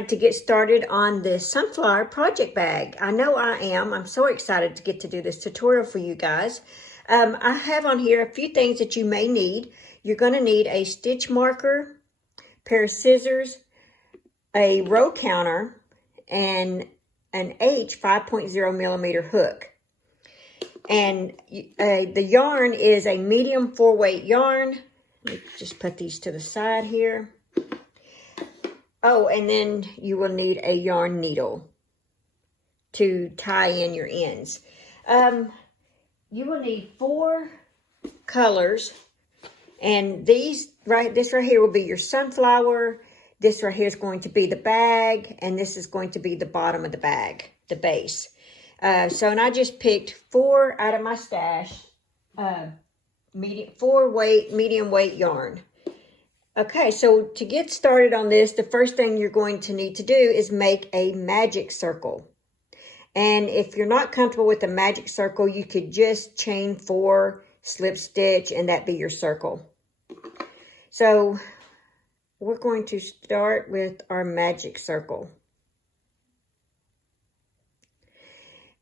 excited to get started on this sunflower project bag. I know I am. I'm so excited to get to do this tutorial for you guys. I have on here a few things that you may need. You're going to need a stitch marker, pair of scissors, a row counter, and an H 5.0 millimeter hook. And the yarn is a medium 4-weight yarn. Let me just put these to the side here. Oh, and then you will need a yarn needle to tie in your ends. You will need 4 colors, and this right here will be your sunflower. This right here is going to be the bag, and this is going to be the bottom of the bag, the base. And I just picked 4 out of my stash, medium weight yarn. Okay, so to get started on this, the first thing you're going to need to do is make a magic circle. And if you're not comfortable with a magic circle, you could just chain 4, slip stitch, and that be your circle. So we're going to start with our magic circle.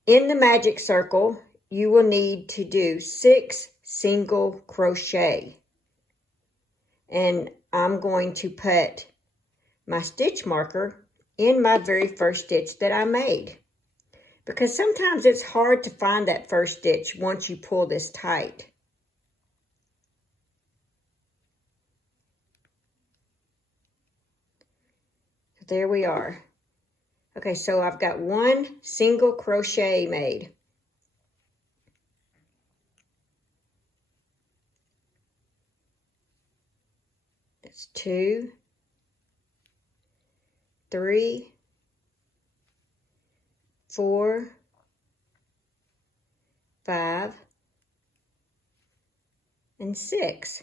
In the magic circle, you will need to do 6 single crochet. And I'm going to put my stitch marker in my very first stitch that I made, because sometimes it's hard to find that first stitch once you pull this tight. So there we are. Okay, so I've got 1 single crochet made. That's 2, 3, 4, 5, and 6.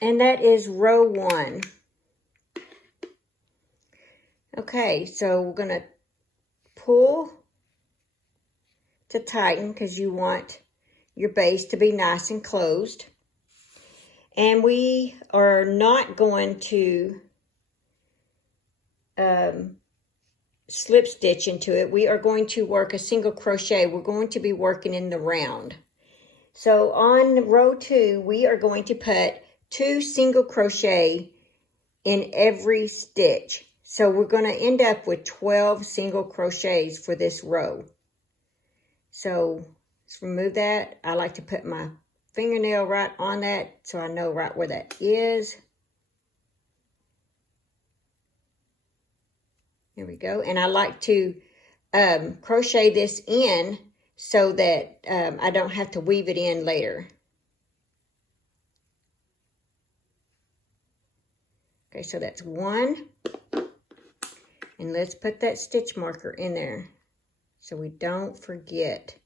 And that is row 1. Okay, so we're going to pull to tighten because you want your base to be nice and closed. And we are not going to slip stitch into it. We are going to work a single crochet. We're going to be working in the round. So on row 2, we are going to put 2 single crochet in every stitch. So we're going to end up with 12 single crochets for this row. So let's remove that. I like to put my fingernail right on that so I know right where that is. There we go. And I like to crochet this in so that I don't have to weave it in later. Okay, so that's 1. And let's put that stitch marker in there so we don't forget.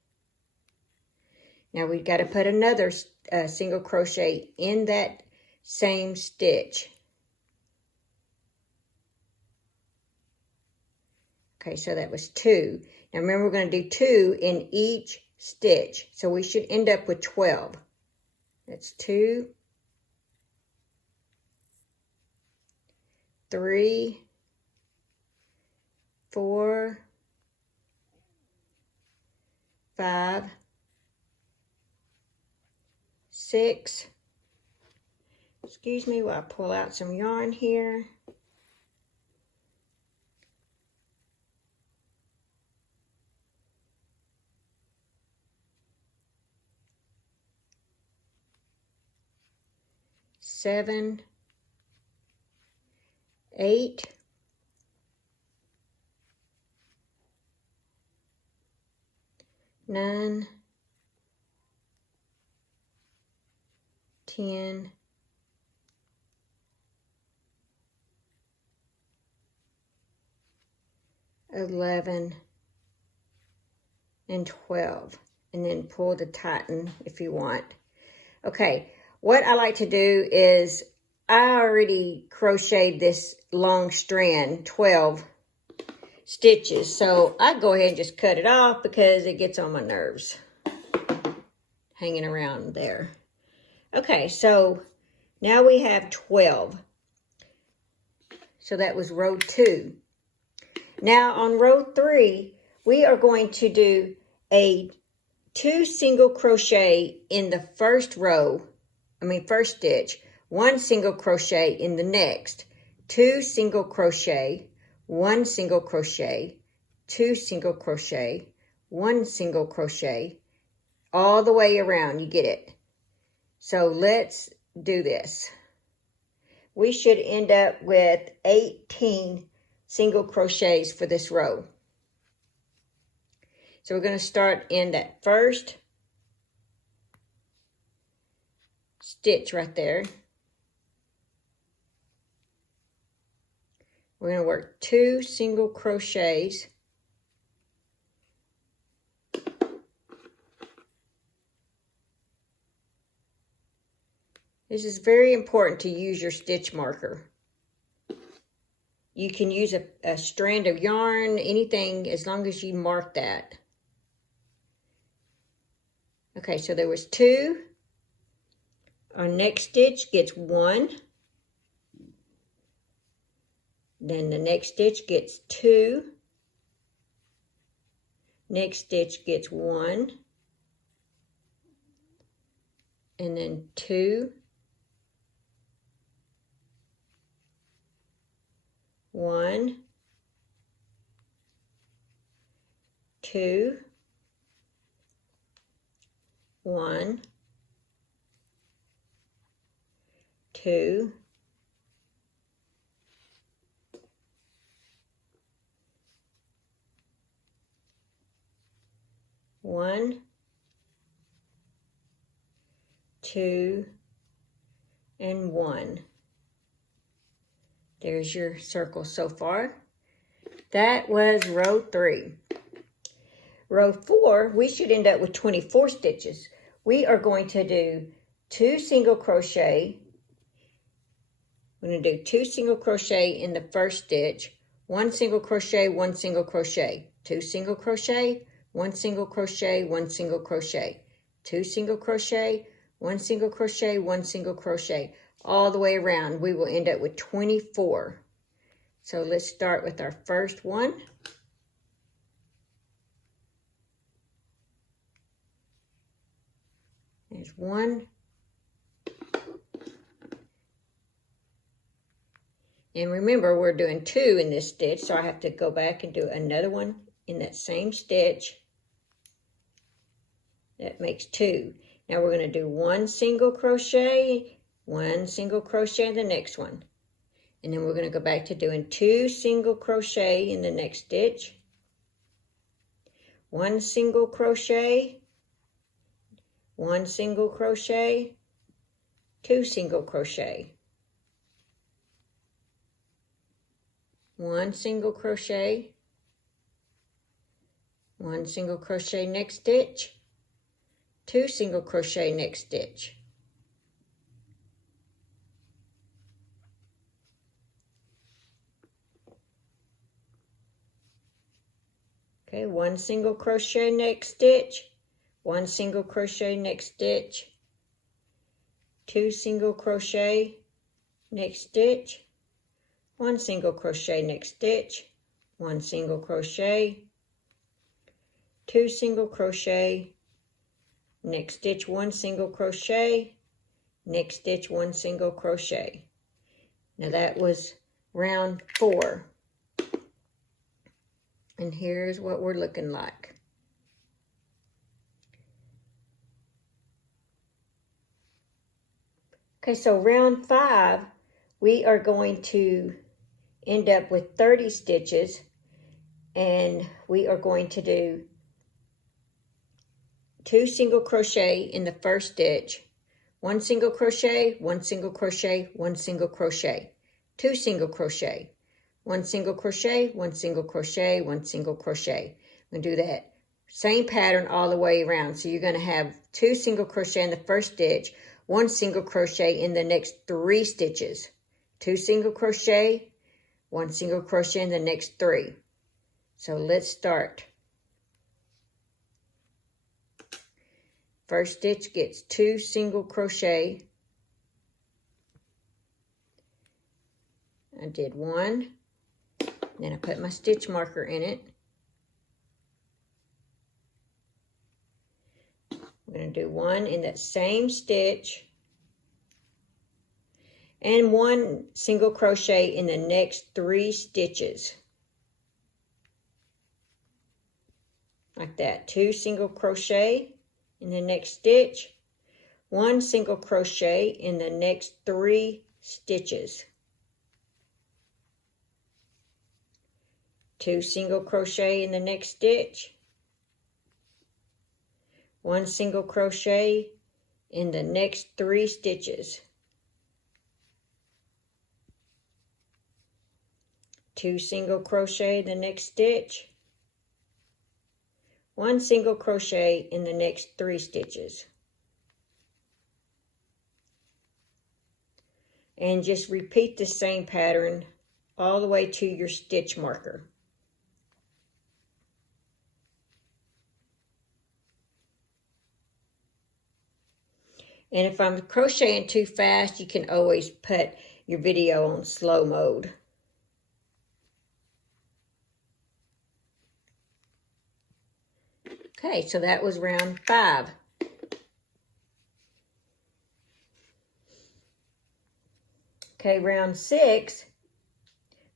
Now we've got to put another single crochet in that same stitch. Okay, so that was 2. Now remember, we're going to do 2 in each stitch. So we should end up with 12. That's 2, 3, 4, 5, 6. Excuse me while I pull out some yarn here. 7, 8, 9, 10, 11, and 12. And then pull to tighten if you want. Okay, what I like to do is I already crocheted this long strand, 12 stitches. So I go ahead and just cut it off because it gets on my nerves hanging around there. Okay, so now we have 12. So that was row 2. Now on row 3, we are going to do a 2 single crochet in the first stitch, 1 single crochet in the next, 2 single crochet, 1 single crochet, 2 single crochet, 1 single crochet, all the way around. You get it? So let's do this. We should end up with 18 single crochets for this row. So we're going to start in that first stitch right there. We're going to work 2 single crochets. This is very important to use your stitch marker. You can use a strand of yarn, anything, as long as you mark that. Okay, so there was 2. Our next stitch gets 1. Then the next stitch gets 2. Next stitch gets 1. And then 2. 1, 2, 1, 2, 1, 2, and 1. There's your circle so far. That was row 3. Row 4, we should end up with 24 stitches. We are going to do 2 single crochet. We're going to do 2 single crochet in the first stitch, 1 single crochet, 1 single crochet, 2 single crochet, 1 single crochet, 1 single crochet, 2 single crochet, 1 single crochet, 1 single crochet. All the way around, we will end up with 24. So let's start with our first one. There's 1. And remember, we're doing 2 in this stitch, so I have to go back and do another one in that same stitch. That makes 2. Now we're going to do 1 single crochet, 1 single crochet in the next one. And then we're going to go back to doing 2 single crochet in the next stitch. 1 single crochet, 1 single crochet, 2 single crochet. 1 single crochet, 1 single crochet next stitch, 2 single crochet next stitch. Okay, 1 single crochet next stitch, 1 single crochet next stitch, 2 single crochet next stitch, 1 single crochet next stitch, 1 single crochet, 2 single crochet, next stitch 1 single crochet, next stitch 1 single crochet. Now that was round 4. And here's what we're looking like. Okay, so round 5, we are going to end up with 30 stitches, and we are going to do 2 single crochet in the first stitch, 1 single crochet, 1 single crochet, 1 single crochet, 2 single crochet, 1 single crochet, 1 single crochet, 1 single crochet. I'm going to do that same pattern all the way around. So you're going to have 2 single crochet in the first stitch, 1 single crochet in the next 3 stitches, 2 single crochet, 1 single crochet in the next 3. So let's start. First stitch gets 2 single crochet. I did one, then I put my stitch marker in it. I'm going to do one in that same stitch and one single crochet in the next 3 stitches. Like that. 2 single crochet in the next stitch, 1 single crochet in the next 3 stitches. 2 single crochet in the next stitch, 1 single crochet in the next 3 stitches. 2 single crochet in the next stitch, 1 single crochet in the next 3 stitches. And just repeat the same pattern all the way to your stitch marker. And if I'm crocheting too fast, you can always put your video on slow mode. Okay, so that was round 5. Okay, round 6,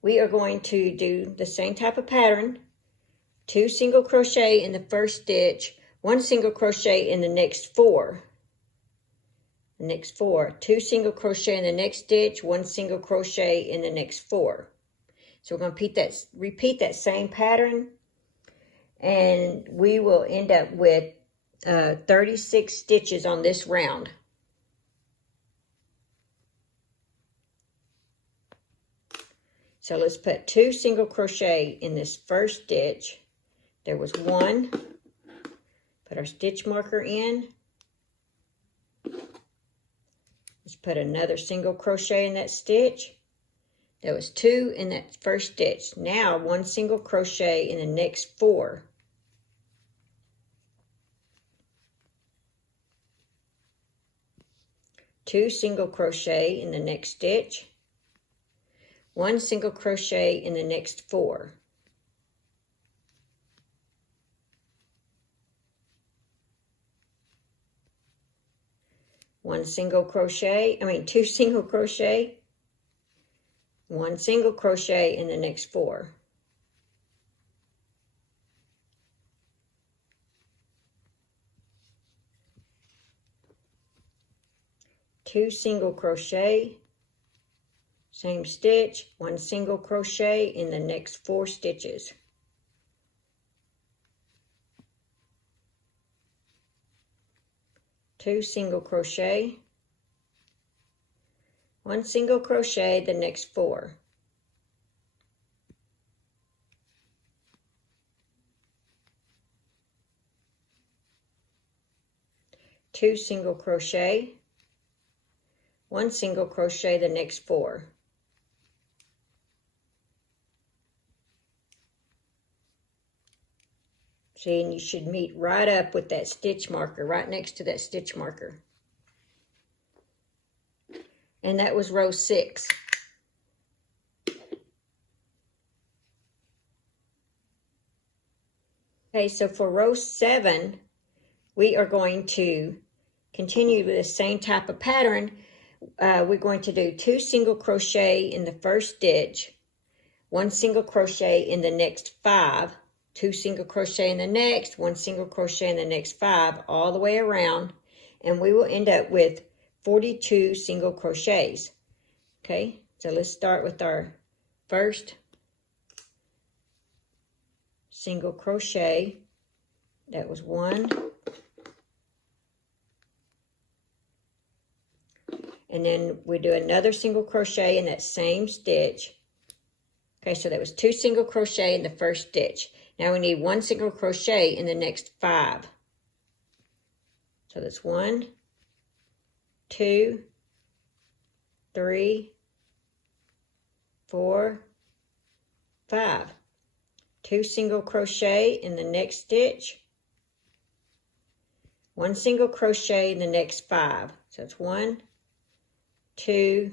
we are going to do the same type of pattern. 2 single crochet in the first stitch, 1 single crochet in the next 4. The next 4. 2 single crochet in the next stitch, 1 single crochet in the next 4. So we're going to repeat that same pattern, and we will end up with 36 stitches on this round. So let's put 2 single crochet in this first stitch. There was 1. Put our stitch marker in. Let's put another single crochet in that stitch. There was 2 in that first stitch. Now 1 single crochet in the next 4. Two single crochet in the next stitch. 1 single crochet in the next 4. Two single crochet, 1 single crochet in the next 4. Two single crochet, same stitch, 1 single crochet in the next 4 stitches. Two single crochet, 1 single crochet the next 4. Two single crochet, 1 single crochet the next 4. See, and you should meet right up with that stitch marker, right next to that stitch marker. And that was row 6. Okay, so for row 7, we are going to continue with the same type of pattern. We're going to do 2 single crochet in the first stitch, 1 single crochet in the next 5, 2 single crochet in the next, 1 single crochet in the next 5, all the way around, and we will end up with 42 single crochets. Okay, so let's start with our first single crochet. That was 1. And then we do another single crochet in that same stitch. Okay, so that was 2 single crochet in the first stitch. Now we need 1 single crochet in the next 5. So that's 1, 2, 3, 4, 5. 2 single crochet in the next stitch. 1 single crochet in the next 5. So it's 1, 2,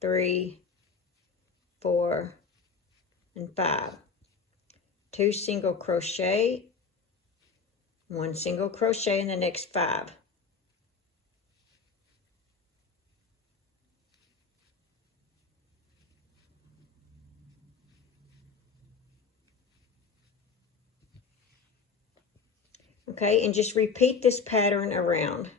3, 4, and 5. 2 single crochet, 1 single crochet in the next 5. Okay, and just repeat this pattern around.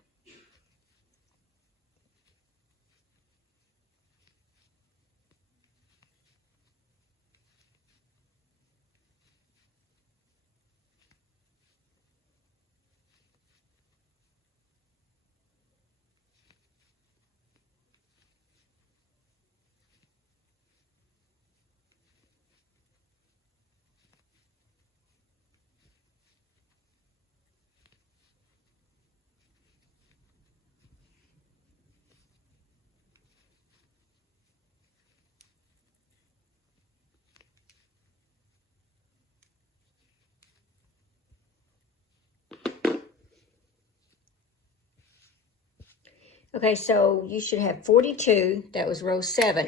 Okay, so you should have 42. That was row 7.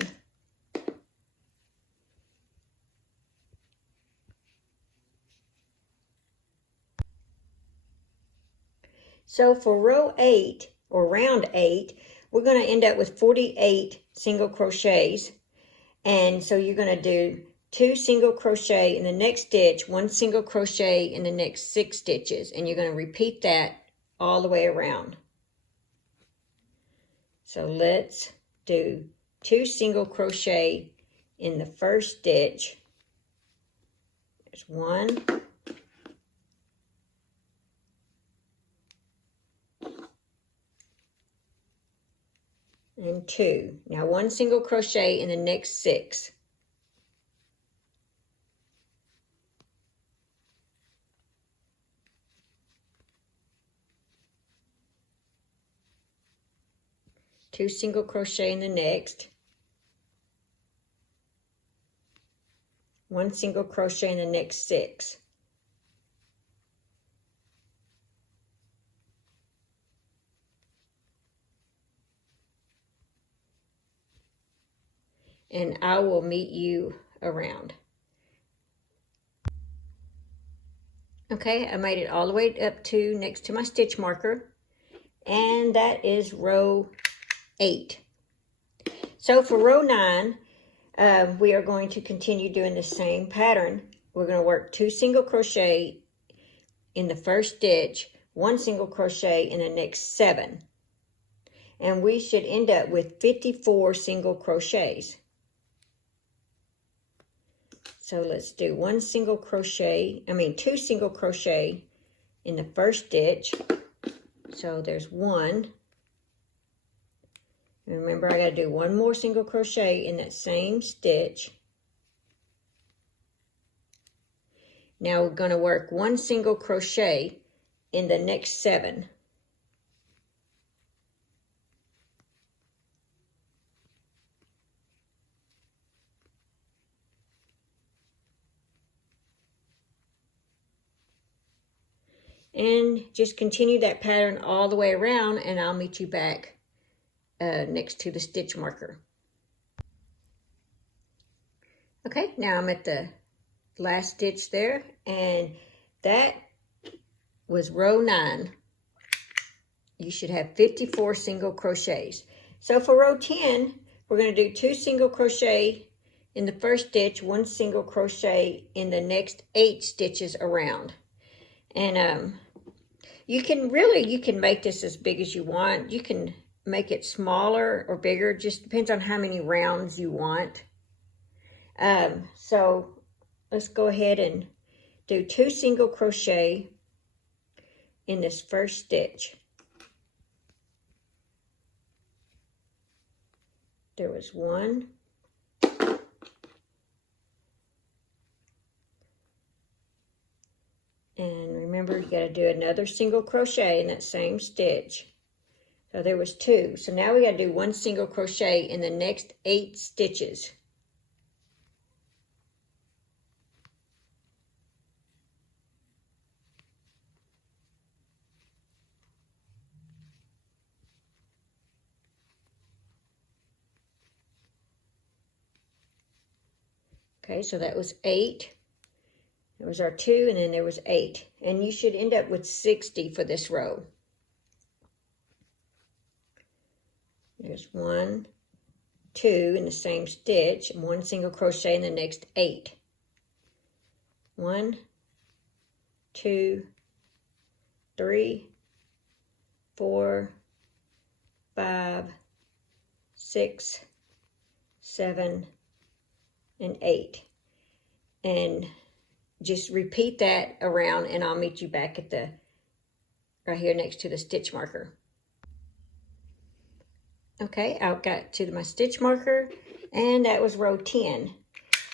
So for row 8, or round 8, we're going to end up with 48 single crochets. And so you're going to do 2 single crochet in the next stitch, 1 single crochet in the next 6 stitches. And you're going to repeat that all the way around. So let's do 2 single crochet in the first stitch. There's 1. And 2. Now 1 single crochet in the next 6. Two single crochet in the next. 1 single crochet in the next 6. And I will meet you around. Okay, I made it all the way up to next to my stitch marker, and that is row 8. So for row 9, we are going to continue doing the same pattern. We're going to work 2 single crochet in the first stitch, 1 single crochet in the next 7. And we should end up with 54 single crochets. So let's do 2 single crochet in the first stitch. So there's 1. And remember, I got to do 1 more single crochet in that same stitch. Now we're going to work 1 single crochet in the next 7. And just continue that pattern all the way around, and I'll meet you back next to the stitch marker. Okay, now I'm at the last stitch there, and that was row 9. You should have 54 single crochets. So for row 10, we're going to do 2 single crochet in the first stitch, 1 single crochet in the next 8 stitches around. And you can make this as big as you want. You can make it smaller or bigger, just depends on how many rounds you want. So let's go ahead and do 2 single crochet in this first stitch. There was 1. And remember, you got to do another single crochet in that same stitch. So there was 2. So now we got to do 1 single crochet in the next 8 stitches. Okay, so that was 8. There was our 2, and then there was 8. And you should end up with 60 for this row. There's 1, 2 in the same stitch, and 1 single crochet in the next 8. 1, 2, 3, 4, 5, 6, 7, and 8. And just repeat that around, and I'll meet you back at the right here next to the stitch marker. Okay, I got to my stitch marker, and that was row 10.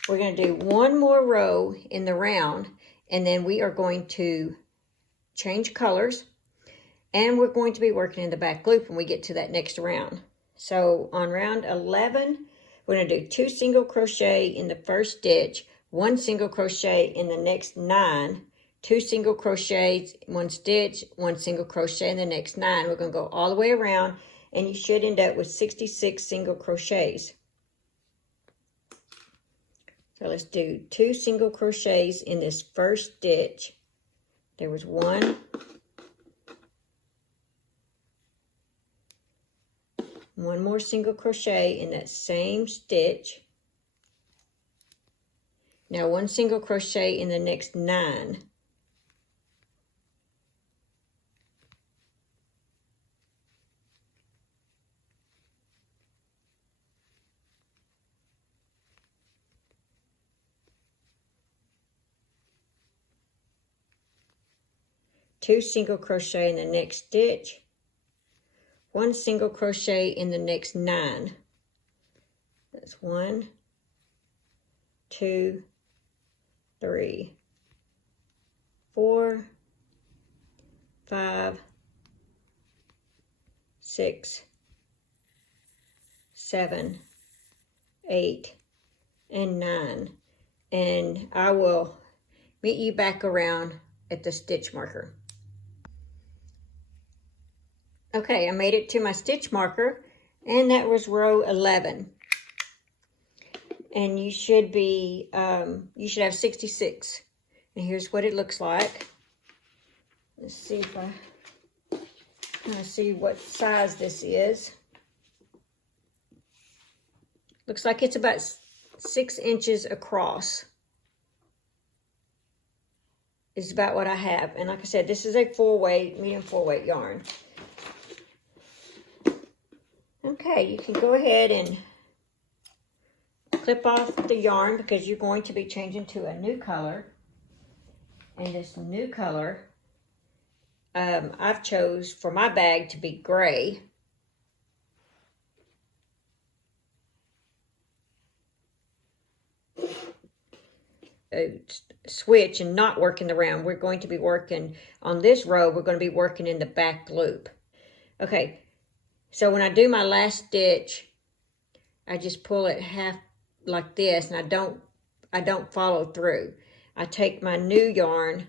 We're going to do one more row in the round, and then we are going to change colors, and we're going to be working in the back loop when we get to that next round. So on round 11, we're going to do 2 single crochet in the first stitch, 1 single crochet in the next 9, 2 single crochets, 1 stitch, 1 single crochet in the next 9. We're going to go all the way around, and you should end up with 66 single crochets. So let's do 2 single crochets in this first stitch. There was 1, 1 more single crochet in that same stitch. Now 1 single crochet in the next 9. Two single crochet in the next stitch, 1 single crochet in the next 9. That's 1, 2, 3, 4, 5, 6, 7, 8, and 9. And I will meet you back around at the stitch marker. Okay, I made it to my stitch marker, and that was row 11. And you should be, you should have 66. And here's what it looks like. Let's see if I see what size this is. Looks like it's about 6 inches across. Is about what I have. And like I said, this is a 4-weight, medium 4-weight yarn. Okay, you can go ahead and clip off the yarn because you're going to be changing to a new color. And this new color, I've chose for my bag to be gray. Switch and not working the round. We're going to be working on this row. We're going to be working in the back loop. Okay. So when I do my last stitch, I just pull it half like this, and I don't follow through. I take my new yarn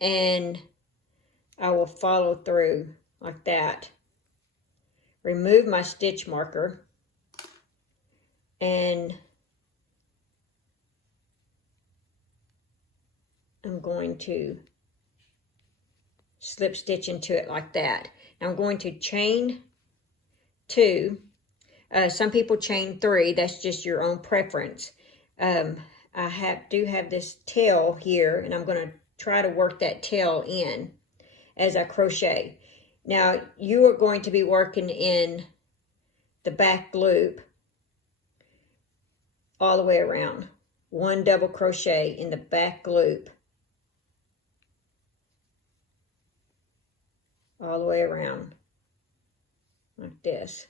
and I will follow through like that. Remove my stitch marker, and I'm going to slip stitch into it like that. Now I'm going to chain 2. Some people chain 3. That's just your own preference. I do have this tail here, and I'm going to try to work that tail in as I crochet. Now you are going to be working in the back loop all the way around. 1 double crochet in the back loop all the way around like this.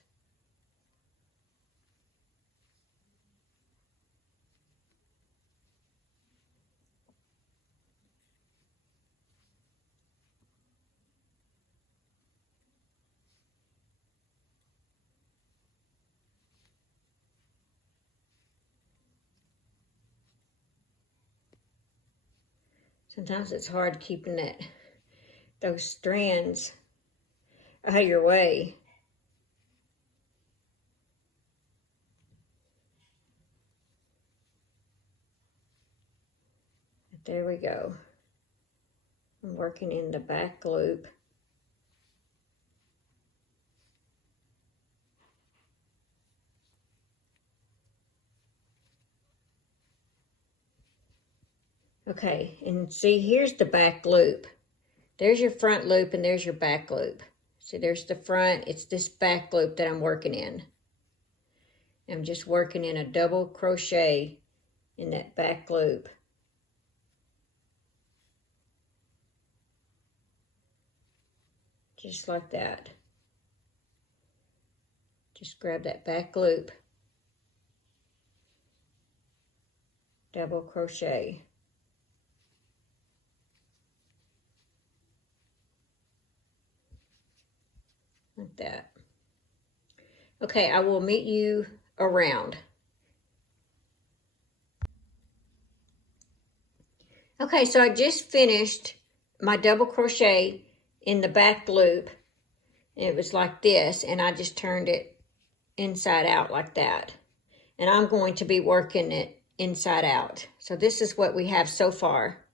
Sometimes it's hard keeping those strands out of your way. There we go. I'm working in the back loop. Okay, and see, here's the back loop. There's your front loop and there's your back loop. See, there's the front. It's this back loop that I'm working in. I'm just working in a double crochet in that back loop. Just like that. Just grab that back loop. Double crochet. Like that. Okay, I will meet you around. Okay, so I just finished my double crochet in the back loop. It was like this, and I just turned it inside out like that. And I'm going to be working it inside out. So this is what we have so far.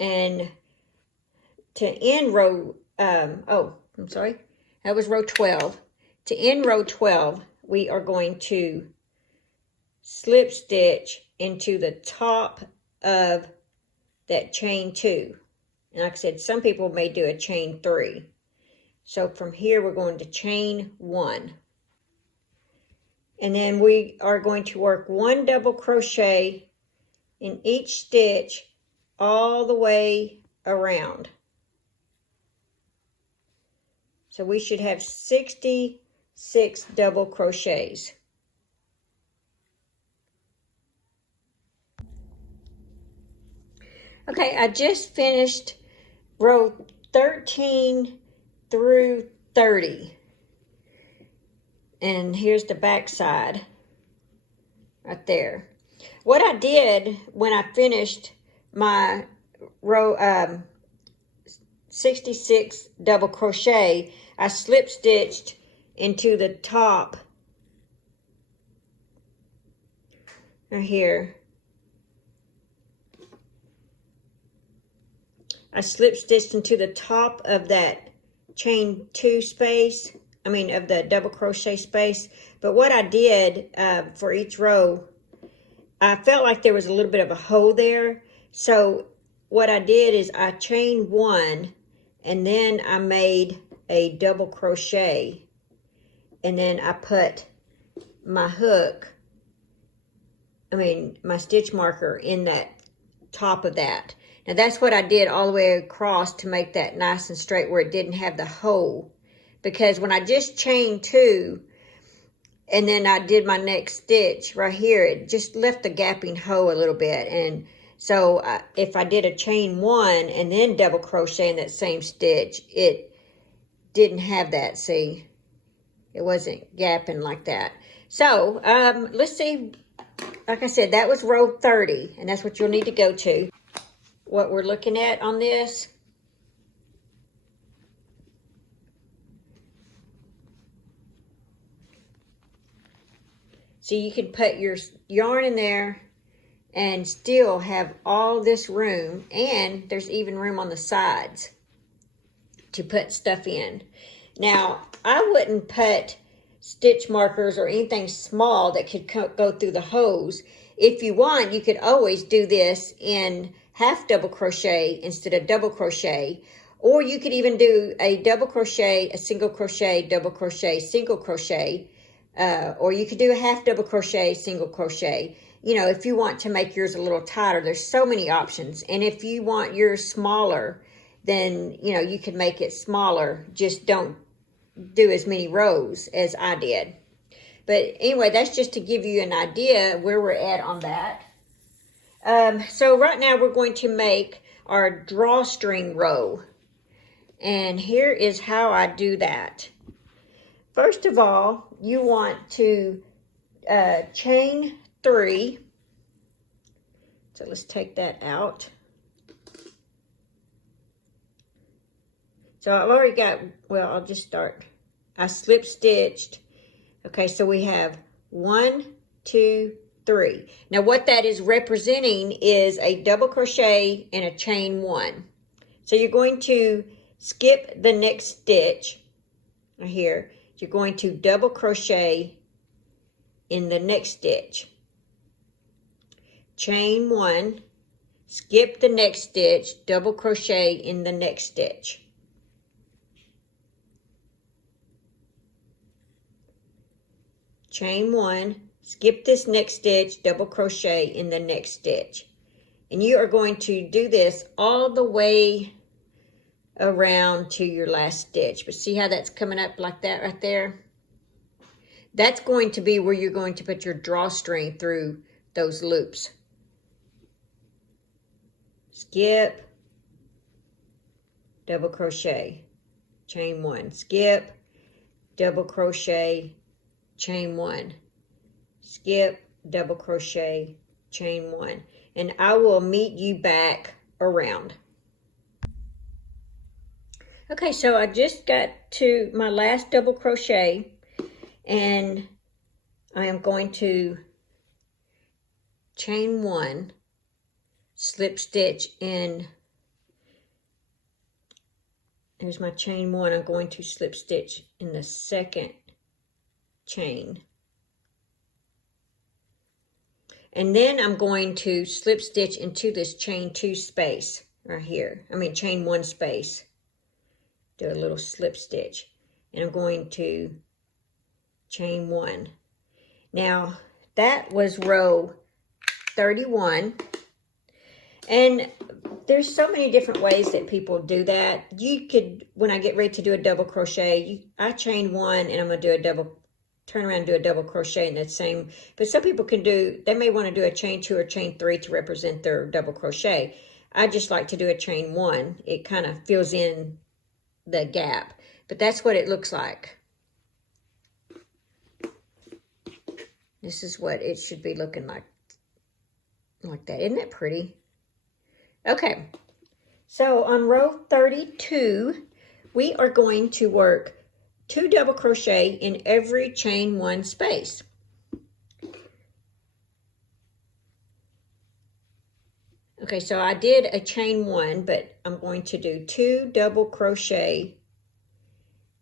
And to end row, I'm sorry, that was row 12. To end row 12, we are going to slip stitch into the top of that chain 2. And like I said, some people may do a chain 3. So from here, we're going to chain 1. And then we are going to work 1 double crochet in each stitch all the way around. So we should have 66 double crochets. Okay, I just finished row 13 through 30. And here's the back side right there. What I did when I finished my row 66 double crochet, I slip stitched into the top right here. I slip stitched into the top of that chain 2 space, of the double crochet space. But what I did for each row, I felt like there was a little bit of a hole there. So what I did is I chained 1, and then I made a double crochet, and then I put my hook, my stitch marker in that top of that. Now that's what I did all the way across to make that nice and straight where it didn't have the hole. Because when I just chained 2 and then I did my next stitch right here, it just left the gapping hole a little bit. And so if I did a chain 1 and then double crochet in that same stitch, it didn't have that, see? It wasn't gapping like that. So let's see. Like I said, that was row 30, and that's what you'll need to go to. What we're looking at on this. So you can put your yarn in there and still have all this room, and there's even room on the sides to put stuff in. Now, I wouldn't put stitch markers or anything small that could go through the hose. If you want, you could always do this in half double crochet instead of double crochet, or you could even do a double crochet, a single crochet, double crochet, single crochet, or you could do a half double crochet, single crochet. You know, if you want to make yours a little tighter, there's so many options. And if you want yours smaller, then, you know, you can make it smaller. Just don't do as many rows as I did. But anyway, that's just to give you an idea where we're at on that. So right now we're going to make our drawstring row. And here is how I do that. First of all, you want to chain 3. So let's take that out. So I've already got, well, I'll just start. I slip stitched. Okay, so we have 1, 2, 3. Now what that is representing is a double crochet and a chain 1. So you're going to skip the next stitch right here. You're going to double crochet in the next stitch. Chain 1, skip the next stitch, double crochet in the next stitch. Chain 1, skip this next stitch, double crochet in the next stitch. And you are going to do this all the way around to your last stitch. But see how that's coming up like that right there? That's going to be where you're going to put your drawstring through those loops. Skip, double crochet, chain 1, skip, double crochet, chain 1, skip, double crochet, chain 1, and I will meet you back around. Okay, so I just got to my last double crochet, and I am going to chain 1, slip stitch in. Here's my chain 1. I'm going to slip stitch in the second chain. And then I'm going to slip stitch into this chain 2 space right here. Chain 1 space. Do a little slip stitch. And I'm going to chain 1. Now, that was row 31. And there's so many different ways that people do that. You could, when I get ready to do a double crochet, I chain 1 and I'm going to do a double, turn around and do a double crochet in that same. But some people can do, they may want to do a chain 2 or chain 3 to represent their double crochet. I just like to do a chain 1. It kind of fills in the gap. But that's what it looks like. This is what it should be looking like that. Isn't that pretty? Okay, so on row 32, we are going to work 2 double crochet in every chain 1 space. Okay, so I did a chain 1, but I'm going to do 2 double crochet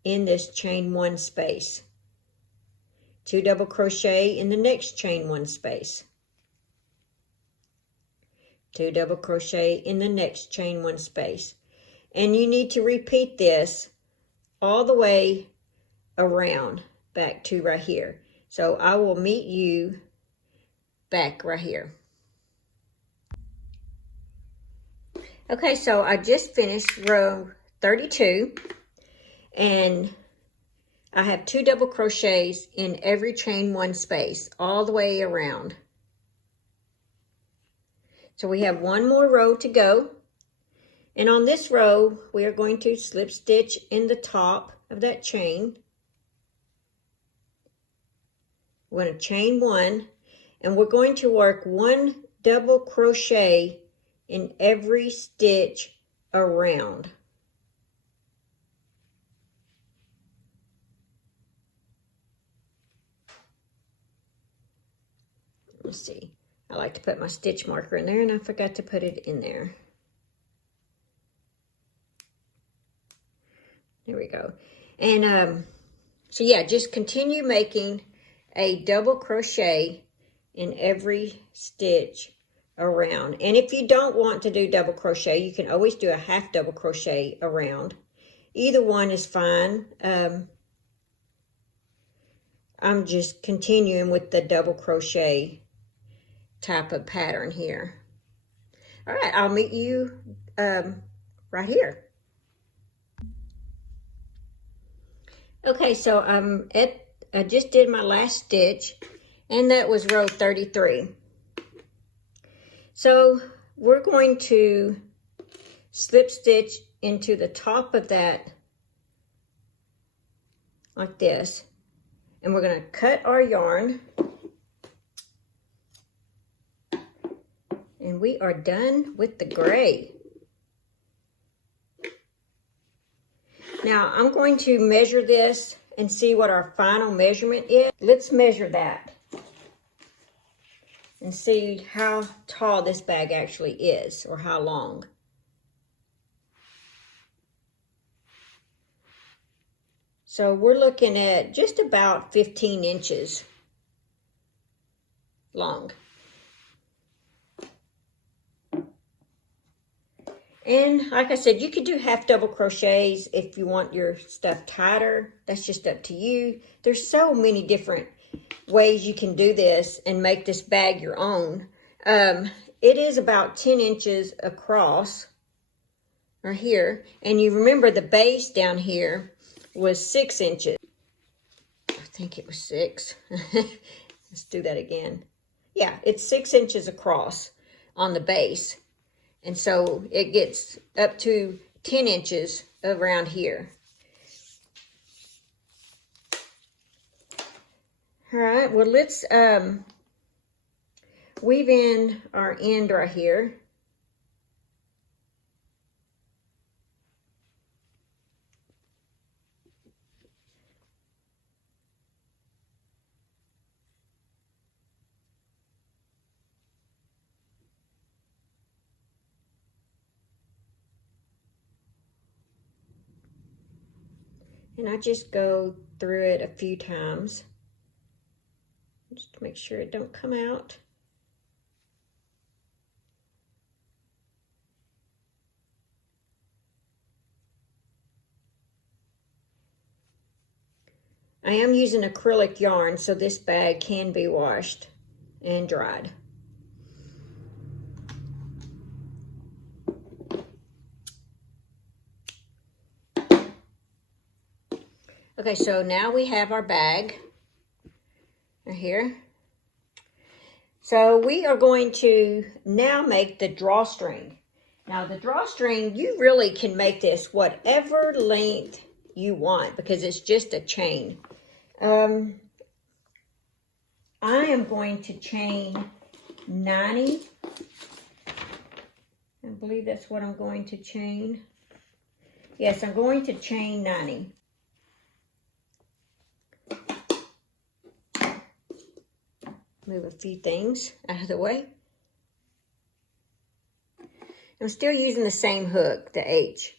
in this chain 1 space. 2 double crochet in the next chain 1 space. 2 double crochet in the next chain 1 space. And you need to repeat this all the way around back to right here. So I will meet you back right here. Okay, so I just finished row 32 and I have 2 double crochets in every chain 1 space all the way around. So we have 1 more row to go. And on this row, we are going to slip stitch in the top of that chain. We're going to chain 1, and we're going to work 1 double crochet in every stitch around. Let's see. I like to put my stitch marker in there, and I forgot to put it in there. There we go. And so yeah, just continue making a double crochet in every stitch around. And if you don't want to do double crochet, you can always do a half double crochet around. Either one is fine. I'm just continuing with the double crochet type of pattern here. All right, I'll meet you right here. Okay, so I just did my last stitch, and that was row 33. So we're going to slip stitch into the top of that like this, and we're going to cut our yarn. And we are done with the gray. Now I'm going to measure this and see what our final measurement is. Let's measure that. and see how tall this bag actually is, or how long. So we're looking at just about 15 inches long. And like I said, you could do half double crochets if you want your stuff tighter. That's just up to you. There's so many different ways you can do this and make this bag your own. It is about 10 inches across right here. And you remember the base down here was 6 inches. I think it was 6. Let's do that again. Yeah, it's 6 inches across on the base. And so it gets up to 10 inches around here. All right, well, let's weave in our end right here. And I just go through it a few times just to make sure it don't come out. I am using acrylic yarn, so this bag can be washed and dried. Okay, so now we have our bag right here. So we are going to now make the drawstring. Now the drawstring, you really can make this whatever length you want because it's just a chain. I am going to chain 90. I believe that's what I'm going to chain. Yes, I'm going to chain 90. Move a few things out of the way. I'm still using the same hook, the H.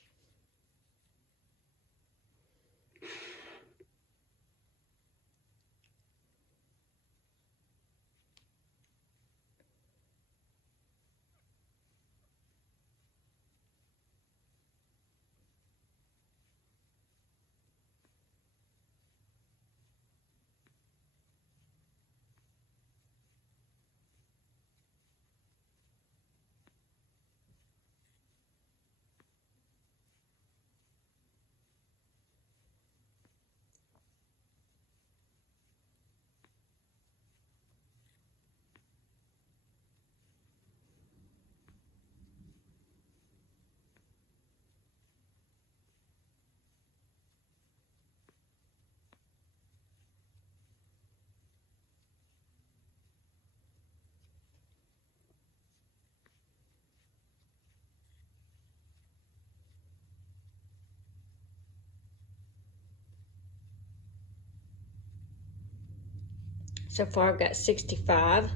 So far I've got 65.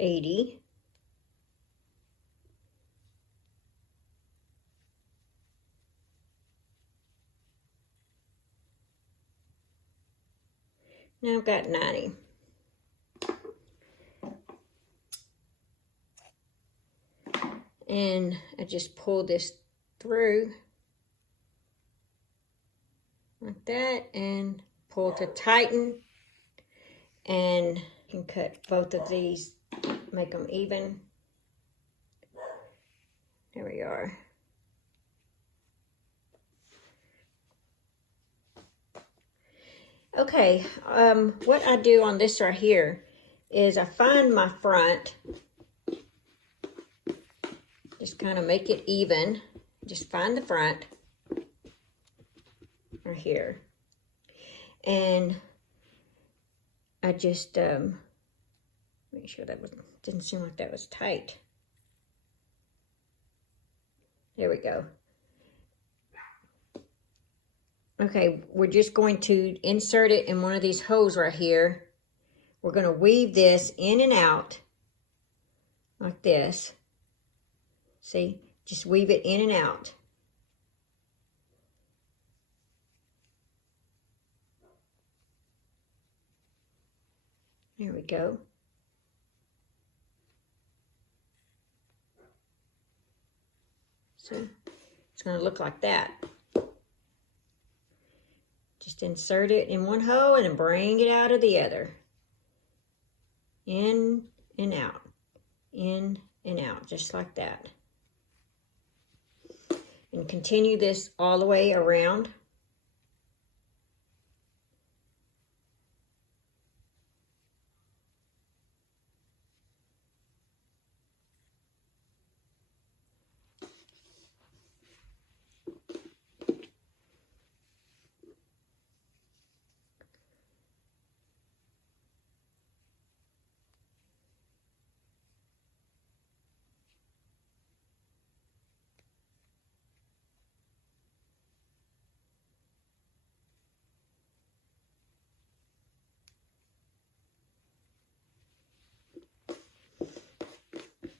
$80. Now I've got 90. And I just pull this through like that and pull to tighten. And you can cut both of these, make them even. There we are. Okay, what I do on this right here is I find my front, just kind of make it even, just find the front right here, and I just make sure that didn't seem like that was tight. There we go. Okay, we're just going to insert it in one of these holes right here. We're going to weave this in and out like this. See, just weave it in and out. There we go. See, it's going to look like that. Just insert it in one hole and then bring it out of the other. In and out. In and out, just like that. And continue this all the way around.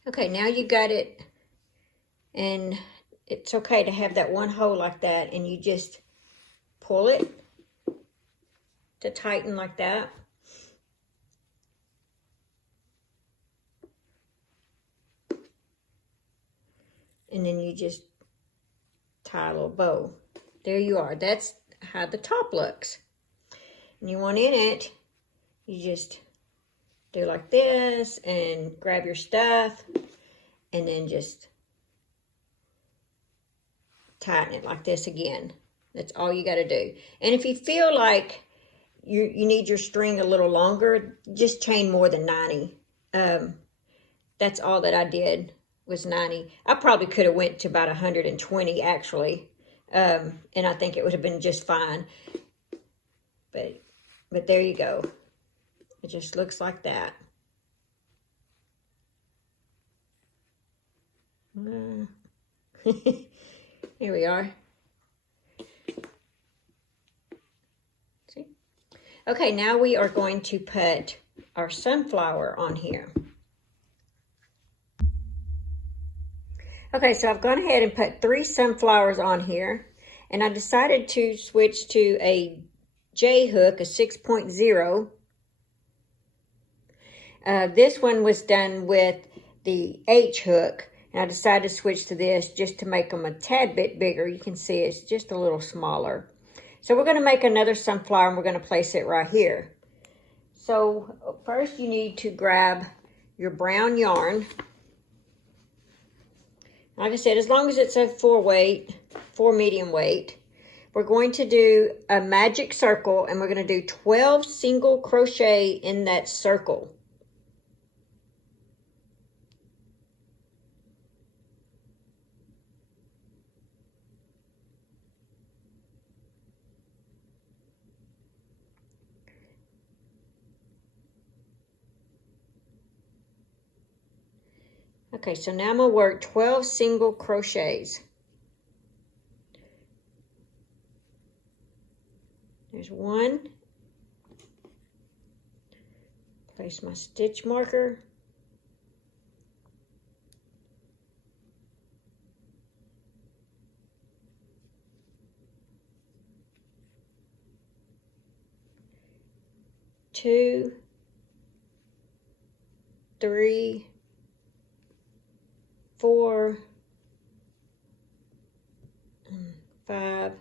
Okay, now you got it, and it's okay to have that one hole like that, and you just pull it to tighten like that. And then you just tie a little bow. There you are. That's how the top looks. And you want in it, you just do like this and grab your stuff and then just tighten it like this again. That's all you got to do. And if you feel like you need your string a little longer, just chain more than 90. That's all that I did was 90. I probably could have went to about 120 actually. And I think it would have been just fine. But there you go. It just looks like that. Here we are. See? Okay, now we are going to put our sunflower on here. Okay, so I've gone ahead and put 3 sunflowers on here, and I decided to switch to a J hook, a 6.0. This one was done with the H hook, and I decided to switch to this just to make them a tad bit bigger. You can see it's just a little smaller. So we're going to make another sunflower, and we're going to place it right here. So first you need to grab your brown yarn. Like I said, as long as it's a 4 medium weight, we're going to do a magic circle, and we're going to do 12 single crochet in that circle. Okay, so now I'm going to work 12 single crochets. There's 1. Place my stitch marker. Two, 3, 4, 5,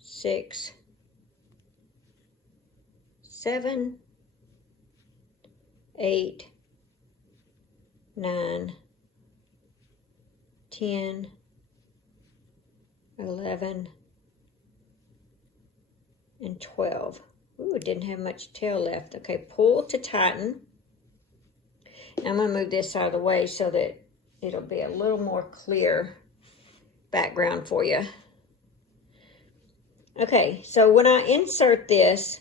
6, 7, 8, 9, 10, 11, and 12. Ooh, it didn't have much tail left. Okay, pull to tighten. Now I'm going to move this out of the way so that it'll be a little more clear background for you. Okay, so when I insert this,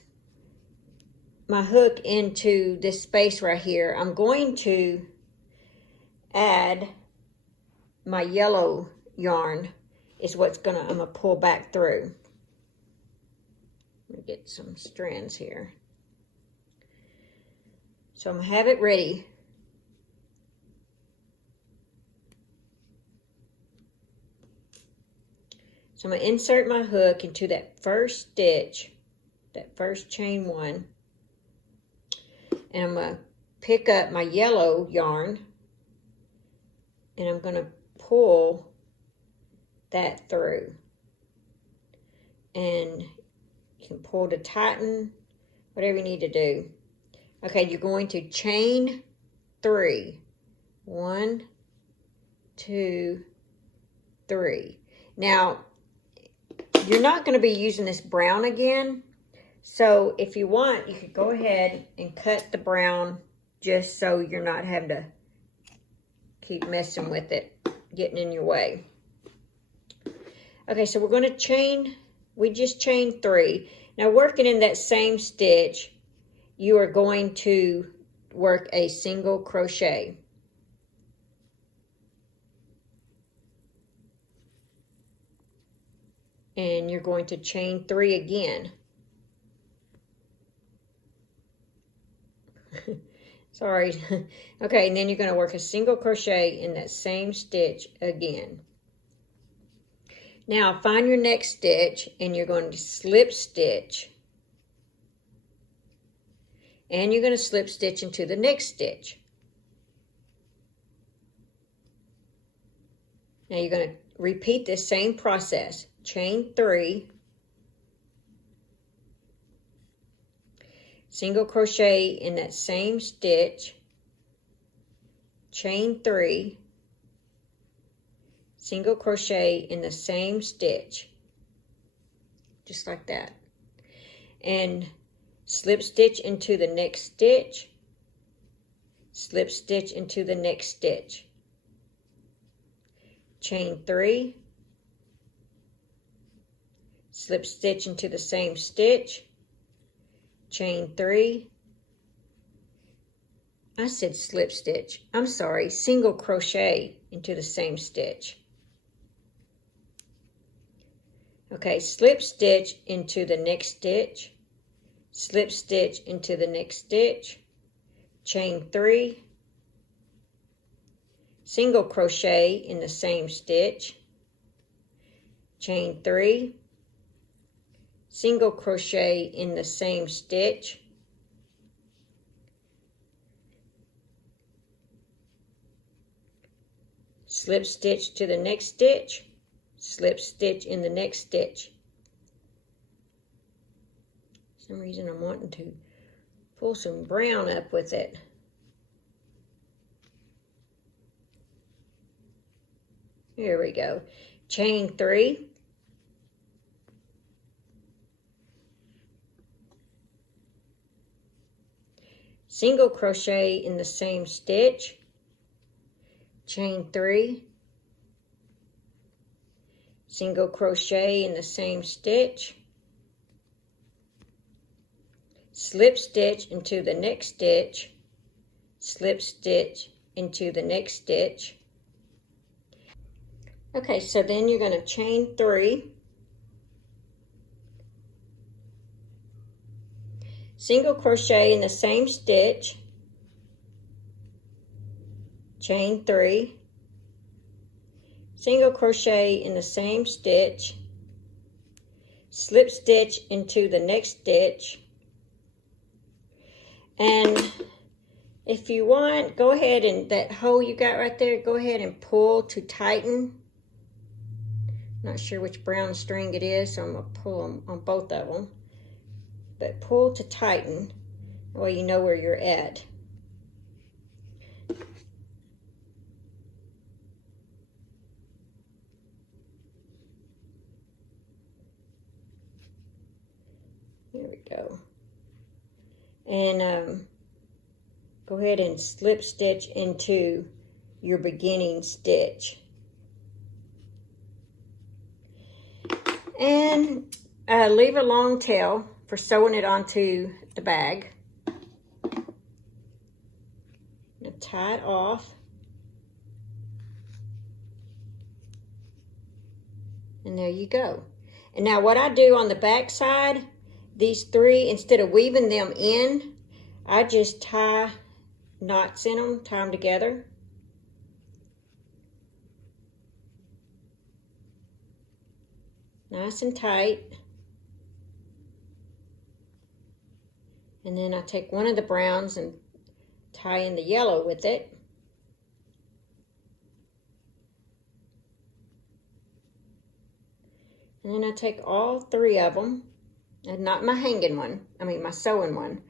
my hook into this space right here, I'm going to add my yellow yarn is what's I'm gonna pull back through. Let me get some strands here. So I'm gonna have it ready. So I'm gonna insert my hook into that first stitch, that first chain one, and I'm gonna pick up my yellow yarn and I'm gonna pull that through. And you can pull to tighten, whatever you need to do. Okay, you're going to chain 3. 1, 2, 3. Now, you're not going to be using this brown again. So if you want, you could go ahead and cut the brown just so you're not having to keep messing with it, getting in your way. Okay, so we're going to chain, we just chained 3. Now working in that same stitch, you are going to work a single crochet. And you're going to chain 3 again. Sorry. Okay, and then you're going to work a single crochet in that same stitch again. Now find your next stitch and you're going to slip stitch. And you're going to slip stitch into the next stitch. Now you're going to repeat this same process. Chain 3, single crochet in that same stitch, chain 3, single crochet in the same stitch, just like that, and slip stitch into the next stitch, slip stitch into the next stitch, chain 3, slip stitch into the same stitch, chain 3, I said slip stitch, I'm sorry, single crochet into the same stitch. Okay, slip stitch into the next stitch, slip stitch into the next stitch, chain 3, single crochet in the same stitch, chain 3, single crochet in the same stitch, slip stitch to the next stitch, slip stitch in the next stitch. For some reason I'm wanting to pull some brown up with it. Here we go. Chain 3, single crochet in the same stitch, chain 3, single crochet in the same stitch, slip stitch into the next stitch, slip stitch into the next stitch. Okay, so then you're going to chain 3, single crochet in the same stitch, chain 3, single crochet in the same stitch, slip stitch into the next stitch, and if you want, go ahead and that hole you got right there, go ahead and pull to tighten. Not sure which brown string it is, so I'm going to pull them on both of them. But pull to tighten, that way you know where you're at. There we go. And go ahead and slip stitch into your beginning stitch. And leave a long tail for sewing it onto the bag. Now tie it off. And there you go. And now what I do on the back side, these three, instead of weaving them in, I just tie knots in them, tie them together. Nice and tight. And then I take one of the browns and tie in the yellow with it. And then I take all three of them, and not my hanging one, I mean my sewing one.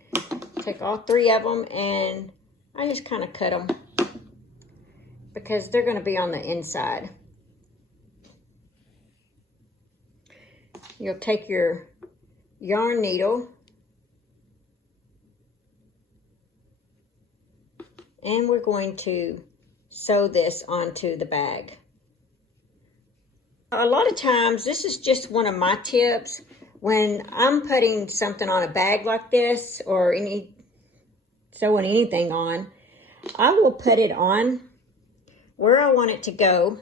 Take all three of them and I just kind of cut them because they're going to be on the inside. You'll take your yarn needle and we're going to sew this onto the bag. A lot of times, this is just one of my tips, when I'm putting something on a bag like this or sewing anything on, I will put it on where I want it to go,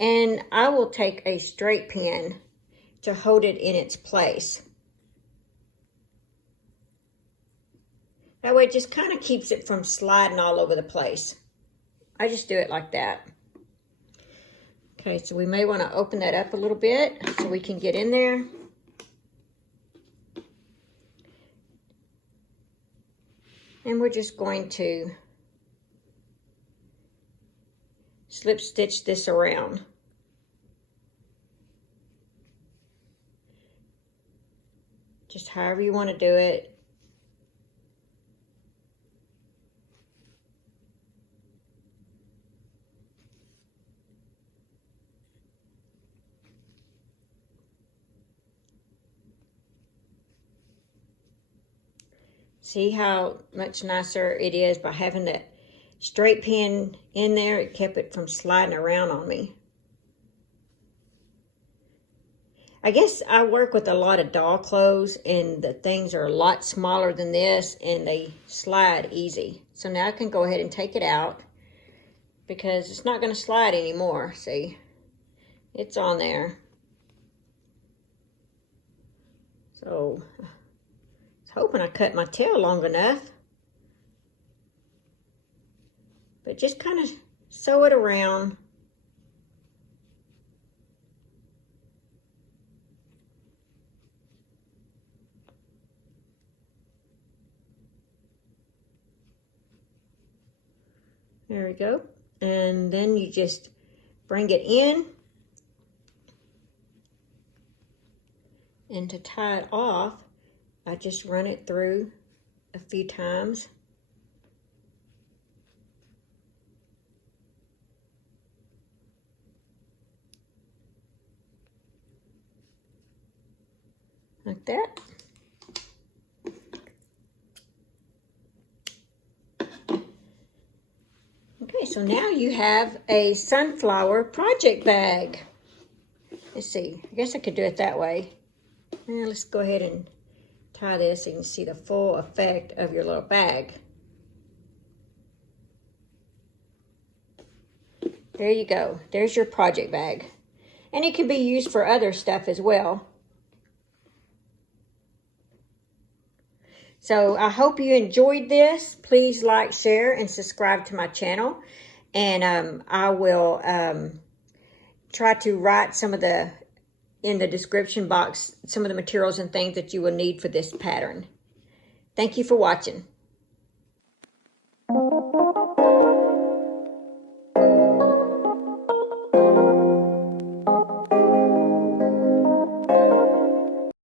and I will take a straight pin to hold it in its place. That way it just kind of keeps it from sliding all over the place. I just do it like that. Okay, so we may want to open that up a little bit so we can get in there. And we're just going to slip stitch this around. Just however you want to do it. See how much nicer it is by having that straight pin in there? It kept it from sliding around on me. I guess I work with a lot of doll clothes and the things are a lot smaller than this and they slide easy. So now I can go ahead and take it out because it's not going to slide anymore. See, it's on there. So hoping I cut my tail long enough, but just kind of sew it around. There we go. And then you just bring it in, and to tie it off, I just run it through a few times. Like that. Okay, so now you have a sunflower project bag. Let's see, I guess I could do it that way. Now let's go ahead and tie this so you can see the full effect of your little bag. There you go. There's your project bag. And it can be used for other stuff as well. So I hope you enjoyed this. Please like, share, and subscribe to my channel. And I will try to write some of in the description box, some of the materials and things that you will need for this pattern. Thank you for watching.